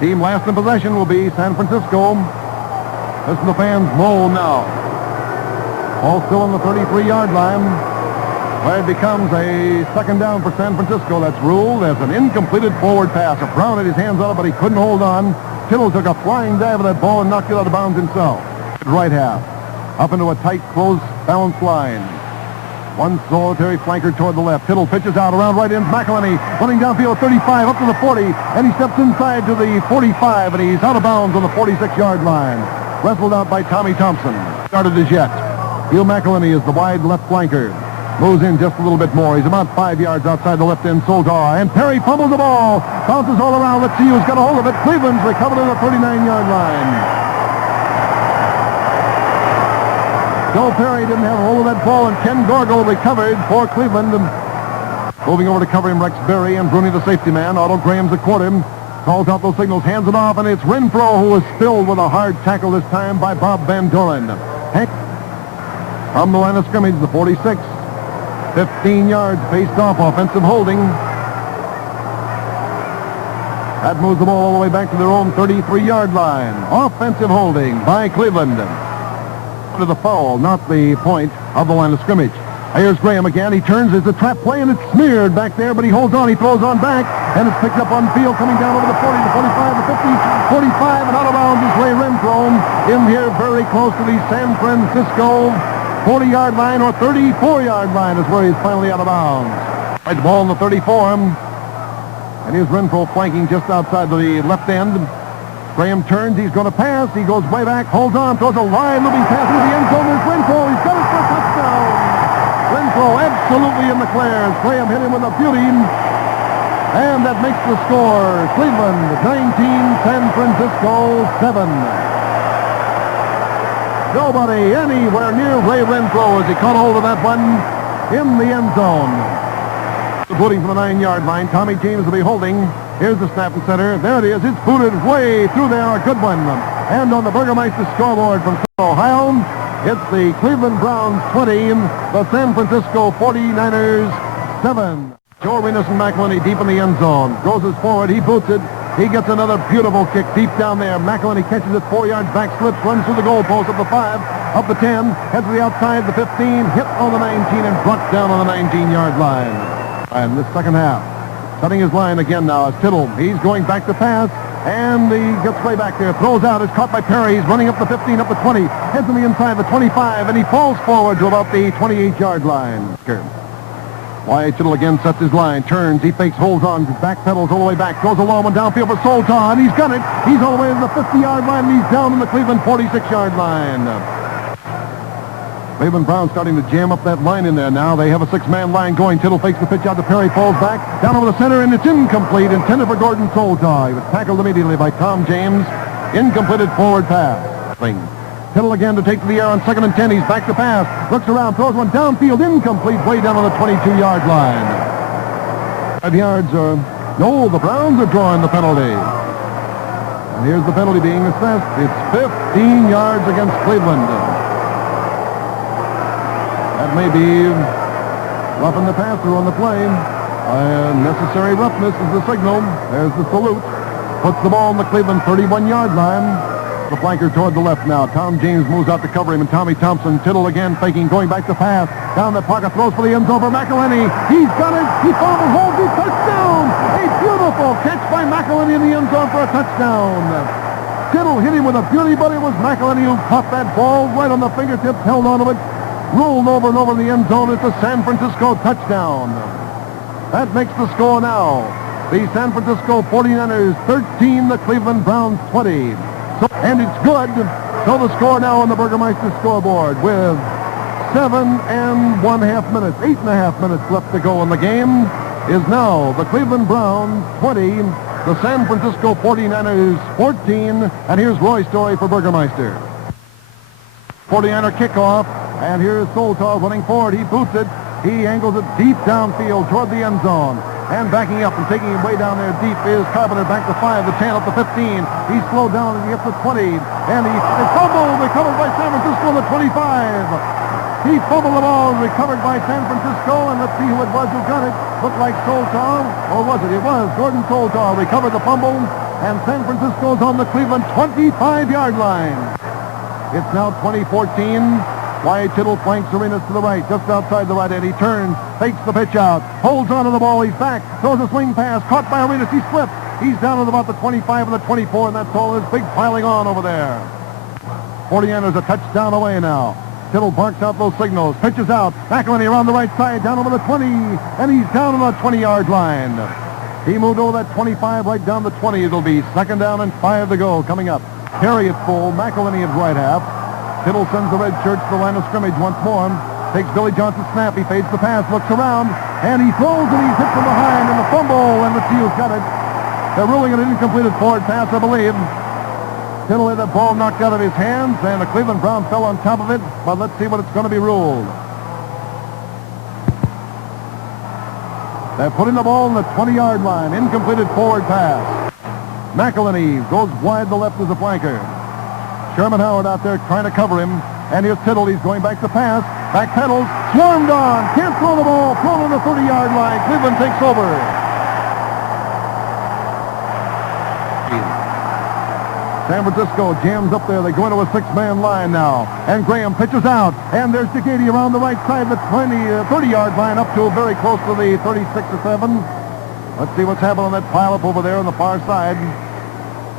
Team last in possession will be San Francisco. Listen to the fans moan now. Ball still on the 33-yard line, where it becomes a second down for San Francisco. That's ruled as an incompleted forward pass. Brown had his hands on it, but he couldn't hold on. Tittle took a flying dive of that ball and knocked it out of bounds himself. Right half. Up into a tight, close, balanced line. One solitary flanker toward the left. Tittle pitches out around right in. McElhenney running downfield 35 up to the 40, and he steps inside to the 45, and he's out of bounds on the 46-yard line. Wrestled out by Tommy Thompson. Started as yet. Hugh McElhenney is the wide left flanker. Moves in just a little bit more. He's about 5 yards outside the left end. Soltau, and Perry fumbles the ball. Bounces all around. Let's see who's got a hold of it. Cleveland's recovered on the 39-yard line. Joe Perry didn't have a hold of that ball, and Ken Gorgel recovered for Cleveland. Moving over to cover him, Rex Berry and Bruni, the safety man. Otto Graham's a quarter. Calls out those signals, hands it off, and it's Renfro who was filled with a hard tackle this time by Bob Van Doren. Hank from the line of scrimmage, the 46. 15 yards, faced off, offensive holding. That moves the ball all the way back to their own 33-yard line. Offensive holding by Cleveland. To the foul, not the point of the line of scrimmage. Here's Graham again. He turns. It's a trap play, and it's smeared back there, but he holds on. He throws on back, and it's picked up on field, coming down over the 40, the 45, the 50, 45, and out of bounds is Ray Renfro in here very close to the San Francisco 40-yard line, or 34-yard line is where he's finally out of bounds. Right, the ball in the 34, and here's Renfro flanking just outside the left end. Graham turns, he's going to pass, he goes way back, holds on, throws a line moving pass into the end zone. There's Renfro, he's got it for a touchdown. Renfro absolutely in the clears. Graham hit him with a beauty, and that makes the score. Cleveland 19, San Francisco 7. Nobody anywhere near Ray Renfro as he caught hold of that one in the end zone. Booting from the 9-yard line, Tommy James will be holding. Here's the snap and center. There it is. It's booted way through there. A good one. And on the Burgermeister scoreboard from Ohio, it's the Cleveland Browns 20, the San Francisco 49ers 7. Joe Arenas and McElhenney deep in the end zone. Throws it forward. He boots it. He gets another beautiful kick deep down there. McElhenney catches it 4 yards back, slips, runs through the goalpost up the 5, up the 10, heads to the outside, the 15, hit on the 19, and brought down on the 19-yard line. And this second half, setting his line again now is Tittle. He's going back to pass, and he gets way back there, throws out, is caught by Perry. He's running up the 15, up the 20, heads on the inside, the 25, and he falls forward to about the 28-yard line. Wyatt Tittle again sets his line, turns, he fakes, holds on, backpedals all the way back, throws a long one downfield for Soltau, and he's got it. He's all the way to the 50-yard line, and he's down in the Cleveland 46-yard line. Cleveland Browns starting to jam up that line in there now. They have a 6-man line going. Tittle fakes the pitch out to Perry, falls back, down over the center, and it's incomplete, intended for Gordon Soltau. He was tackled immediately by Tom James. Incompleted forward pass. Tittle again to take to the air on 2nd and 10. He's back to pass. Looks around, throws one downfield, incomplete, way down on the 22-yard line. 5 yards or... No, the Browns are drawing the penalty. And here's the penalty being assessed. It's 15 yards against Cleveland. That may be roughing the passer on the play. Necessary roughness is the signal. There's the salute. Puts the ball on the Cleveland 31-yard line. The flanker toward the left now. Tom James moves out to cover him, and Tommy Thompson. Tittle again faking, going back to pass. Down the pocket, throws for the end zone for McElhenney. He's got it. He fumbles, holds it, touchdown. A beautiful catch by McElhenney in the end zone for a touchdown. Tittle hit him with a beauty, but it was McElhenney who caught that ball right on the fingertips, held onto it, rolled over and over in the end zone. It's a San Francisco touchdown. That makes the score now. The San Francisco 49ers 13, the Cleveland Browns 20. And it's good. So the score now on the Burgermeister scoreboard with 7.5 minutes, 8.5 minutes left to go in the game is now the Cleveland Browns 20, the San Francisco 49ers 14. And here's Roy Story for Burgermeister. 49er kickoff, and here's Soltau running forward. He boots it. He angles it deep downfield toward the end zone. And backing up and taking him way down there deep is Carpenter, back to 5, the channel up to 15. He's slowed down and he gets to 20. And he fumbled, recovered by San Francisco on the 25. He fumbled the ball, recovered by San Francisco, and let's see who it was who got it. Looked like Soltau, or was it? It was Gordon Soltau recovered the fumble, and San Francisco's on the Cleveland 25-yard line. It's now 2014. Wyatt Tittle flanks Arenas to the right, just outside the right end. He turns, fakes the pitch out, holds on to the ball. He's back, throws a swing pass, caught by Arenas. He slips. He's down at about the 25 and the 24, and that's all. There's big piling on over there. 49ers a touchdown away now. Tittle barks out those signals, pitches out. McElhenney around the right side, down over the 20, and he's down on the 20-yard line. He moved over that 25 right down the 20. It'll be 2nd down and 5 to go coming up. Perry at full, McElhenney at right half. Tittle sends the red shirts to the line of scrimmage once more. Takes Billy Johnson's snap. He fades the pass, looks around, and he throws, and he's hit from behind, and the fumble, and let's see who's got it. They're ruling it an incomplete forward pass, I believe. Tittle had the ball knocked out of his hands, and the Cleveland Browns fell on top of it, but let's see what it's going to be ruled. They're putting the ball on the 20-yard line. Incompleted forward pass. McElhenney goes wide to left as a flanker. Sherman Howard out there trying to cover him. And here's Tittle. He's going back to pass. Backpedals. Swarmed on. Can't throw the ball. Thrown on the 30-yard line. Cleveland takes over. San Francisco jams up there. They go into a 6-man line now. And Graham pitches out. And there's DeGady around the right side of the 30-yard line up to very close to the 36 or 7. Let's see what's happening on that pile-up over there on the far side.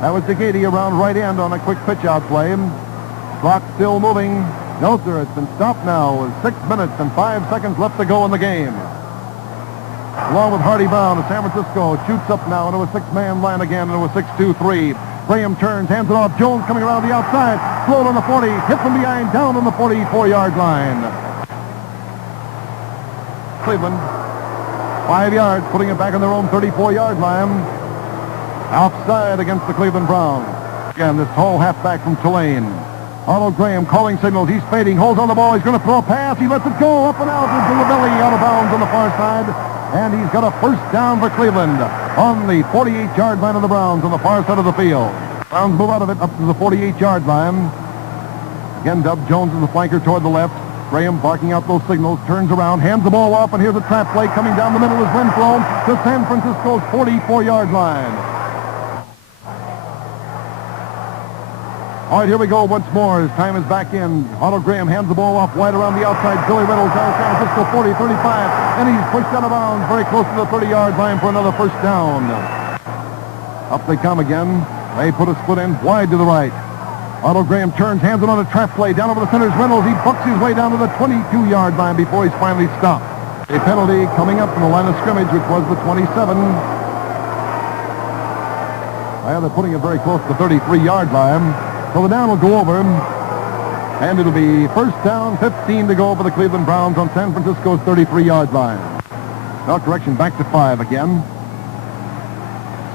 That was DeGady around right end on a quick pitch-out play. Clock still moving. No, sir, it's been stopped now with 6 minutes and 5 seconds left to go in the game. Along with Hardy Brown, San Francisco shoots up now into a 6-man line again, into a 6-2-3. Graham turns, hands it off. Jones coming around the outside. Float on the 40, hit from behind, down on the 44-yard line. Cleveland, 5 yards, putting it back on their own 34-yard line. Outside against the Cleveland Browns. Again, this tall halfback from Tulane. Otto Graham calling signals. He's fading, holds on the ball. He's going to throw a pass. He lets it go up and out into the belly, out of bounds on the far side. And he's got a first down for Cleveland on the 48-yard line of the Browns on the far side of the field. Browns move out of it up to the 48-yard line. Again, Dub Jones is the flanker toward the left. Graham barking out those signals, turns around, hands the ball off, and here's a trap play coming down the middle as Renfro to San Francisco's 44-yard line. All right, here we go once more. His time is back in. Otto Graham hands the ball off wide around the outside. Billy Reynolds down San Francisco 40, 35, and he's pushed out of bounds very close to the 30-yard line for another first down. Up they come again. They put a split end wide to the right. Otto Graham turns, hands it on a trap play down over the center's Reynolds. He bucks his way down to the 22-yard line before he's finally stopped. A penalty coming up from the line of scrimmage, which was the 27. Well, they're putting it very close to the 33-yard line. So the down will go over, and it'll be first down, 15 to go for the Cleveland Browns on San Francisco's 33-yard line. Now correction, back to 5 again.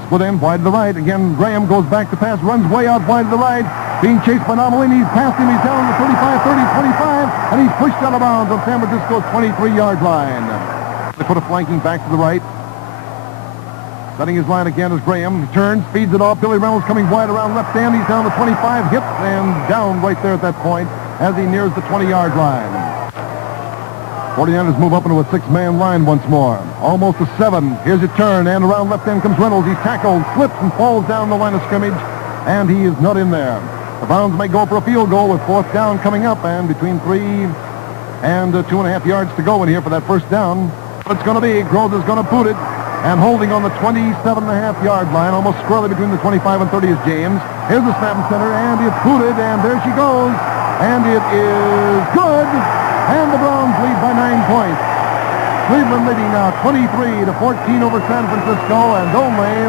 Split end wide to the right. Again, Graham goes back to pass, runs way out wide to the right. Being chased by Nomalini. He's past him. He's down to the 35, 30, 25, and he's pushed out of bounds on San Francisco's 23-yard line. They put a flanking back to the right. Setting his line again is Graham. He turns, feeds it off. Billy Reynolds coming wide around left end. He's down to 25, hit and down right there at that point as he nears the 20-yard line. 49ers move up into a 6-man line once more. Almost a 7. Here's a turn, and around left end comes Reynolds. He's tackled, slips, and falls down the line of scrimmage, and he is not in there. The Browns may go for a field goal with fourth down coming up and between 3 and 2.5 yards to go in here for that first down. But it's going to be, Groves is going to boot it, and holding on the 27.5-yard line, almost squarely between the 25 and 30 is James. Here's the snap and center, and it's booted, and there she goes, and it is good, and the Browns lead by 9 points. Cleveland leading now 23-14 over San Francisco, and only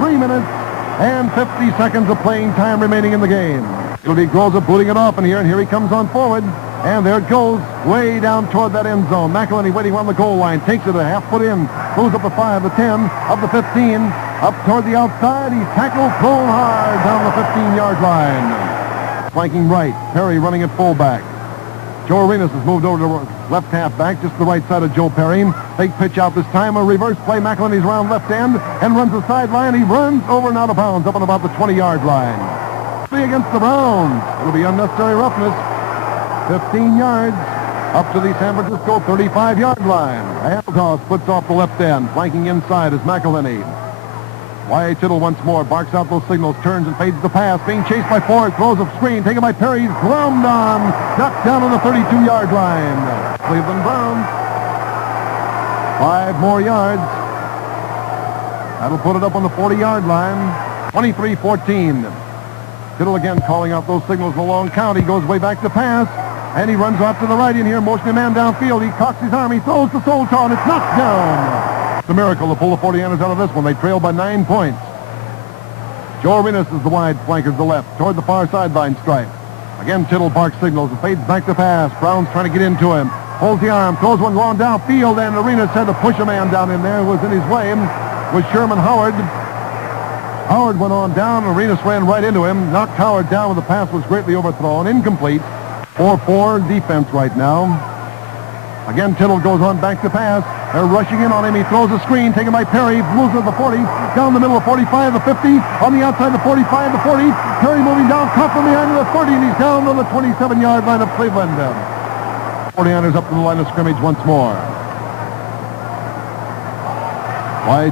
3 minutes and 50 seconds of playing time remaining in the game. It'll be Groves booting it off in here, and here he comes on forward. And there it goes, way down toward that end zone. McElhenney waiting on the goal line, takes it a half foot in, moves up the 5, the 10, up the 15, up toward the outside. He's tackled, thrown hard down the 15-yard line. Flanking right, Perry running at fullback. Joe Arenas has moved over to left halfback, just the right side of Joe Perry. Big pitch out this time, a reverse play. McElhenney's around left end and runs the sideline. He runs over and out of bounds up on about the 20-yard line. 3 against the Browns. It'll be unnecessary roughness. 15 yards up to the San Francisco 35-yard line. And Otto splits off the left end. Flanking inside is McElhenney. A Tittle once more barks out those signals, turns and fades the pass. Being chased by Ford, throws a screen, taken by Perry. He's ground on, knocked down on the 32-yard line. Cleveland Browns, 5 more yards. That'll put it up on the 40-yard line. 23-14. Tittle again calling out those signals in the long count. He goes way back to pass. And he runs off to the right in here, motioning a man downfield. He cocks his arm. He throws to Soltar, and it's knocked down. It's a miracle to pull the 49ers out of this one. They trail by 9 points. Joe Arenas is the wide flanker to the left, toward the far sideline stripe. Again, Tittle barks signals and fades back to pass. Brown's trying to get into him. Holds the arm, throws one long downfield, and Arenas had to push a man down in there who was in his way. Was Sherman Howard. Howard went on down, and Arenas ran right into him. Knocked Howard down when the pass was greatly overthrown. Incomplete. 4-4 defense right now. Again, Tittle goes on back to pass. They're rushing in on him. He throws a screen taken by Perry. Moves to the 40. Down the middle of 45, the 50. On the outside, the 45, the 40. Perry moving down, caught from behind the 30, and he's down on the 27-yard line of Cleveland. 49ers up to the line of scrimmage once more.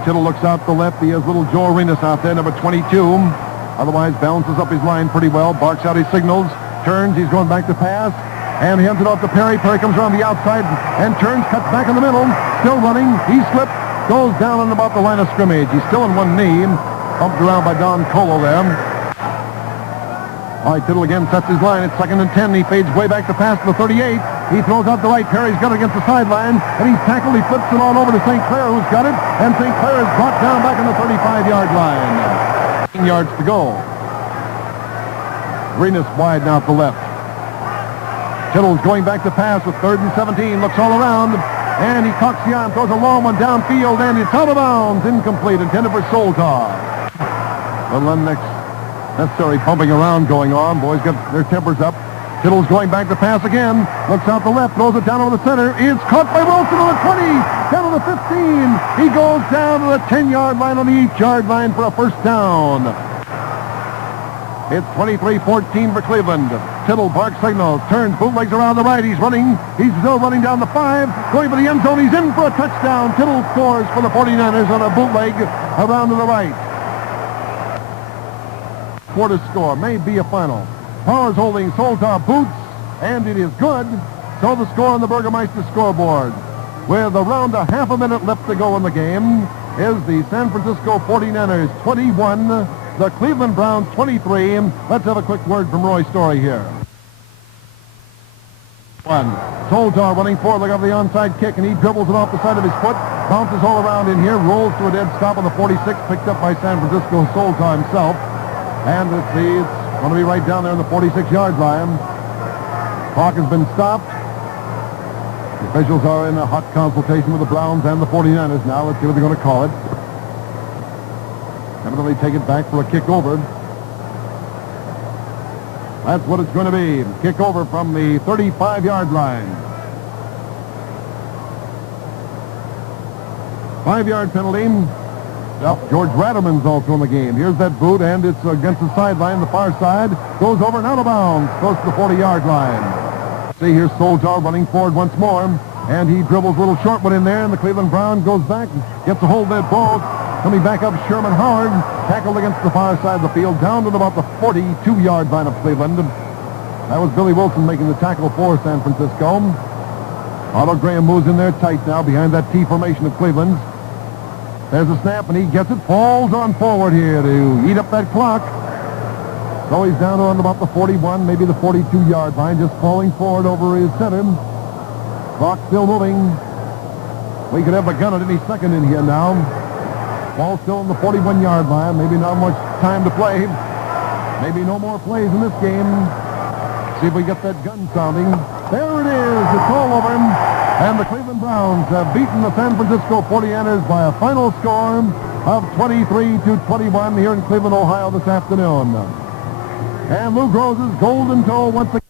Tittle looks out the left. He has little Joe Arenas out there, number 22. Otherwise, balances up his line pretty well. Barks out his signals. Turns, he's going back to pass, and he hands it off to Perry. Perry comes around the outside and turns, cuts back in the middle, still running. He slipped, goes down on about the line of scrimmage. He's still on one knee, bumped around by Don Colo there. Tittle again sets his line. It's 2nd and 10. He fades way back to pass to the 38. He throws out the right. Perry's got it against the sideline, and he's tackled. He flips it on over to St. Clair, who's got it, and St. Clair is brought down back on the 35-yard line. 15 yards to go. Arenas wide now to the left. Tittle's going back to pass with 3rd and 17. Looks all around, and he cocks the arm, throws a long one downfield, and it's out of bounds. Incomplete, intended for Soltar. Little unnecessary bumping around going on. Boys got their tempers up. Tittle's going back to pass again. Looks out the left, throws it down over the center. It's caught by Wilson on the 20, down to the 15. He goes down to the 10-yard line on the 8-yard line for a first down. It's 23-14 for Cleveland. Tittle barks signals, turns, bootlegs around the right. He's running. He's still running down the 5, going for the end zone. He's in for a touchdown. Tittle scores for the 49ers on a bootleg around to the right. Quarter score may be a final. Powers holding, Soltar boots, and it is good. So the score on the Burgermeister scoreboard, with around a half a minute left to go in the game, is the San Francisco 49ers 21, the Cleveland Browns 23. Let's have a quick word from Roy Story here. Soltar running forward, look up the onside kick, and he dribbles it off the side of his foot, bounces all around in here, rolls to a dead stop on the 46, picked up by San Francisco Soltar himself. And let's see, it's going to be right down there on the 46-yard line. Clock has been stopped. The officials are in a hot consultation with the Browns and the 49ers now. Let's see what they're going to call it. Evidently take it back for a kick over. That's what it's going to be. Kick over from the 35-yard line. 5-yard penalty. George Ratterman's also in the game. Here's that boot, and it's against the sideline, the far side. Goes over and out of bounds, close to the 40-yard line. See, here's Soltar running forward once more, and he dribbles a little short one in there, and the Cleveland Brown goes back, gets a hold of that ball, Coming back up, Sherman Howard, tackled against the far side of the field, down to about the 42-yard line of Cleveland. That was Billy Wilson making the tackle for San Francisco. Otto Graham moves in there tight now behind that T formation of Cleveland's. There's a snap, and he gets it, falls on forward here to eat up that clock. So he's down on about the 41, maybe the 42-yard line, just falling forward over his center. Clock still moving. We could have a gun at any second in here now. Ball still on the 41-yard line. Maybe not much time to play. Maybe no more plays in this game. See if we get that gun sounding. There it is. It's all over. And the Cleveland Browns have beaten the San Francisco 49ers by a final score of 23-21 here in Cleveland, Ohio this afternoon. And Lou Groza's golden toe once again.